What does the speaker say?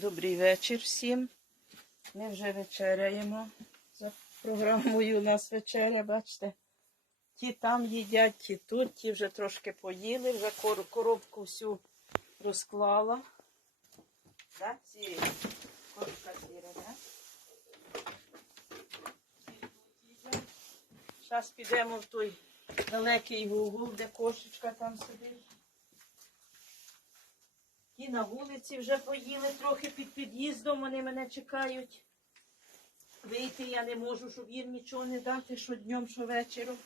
Добрий вечір всім. Ми вже вечеряємо. За програмою у нас вечеря, бачите. Ті там їдять, ті тут, ті вже трошки поїли, вже коробку всю розклала. Да? Ці коробка сіра, да? Зараз підемо в той далекий вугол, де кошечка там сидить. На вулиці вже поїли трохи під під'їздом, вони мене чекають. Вийти я не можу, щоб їм нічого не дати, що днем, що вечором.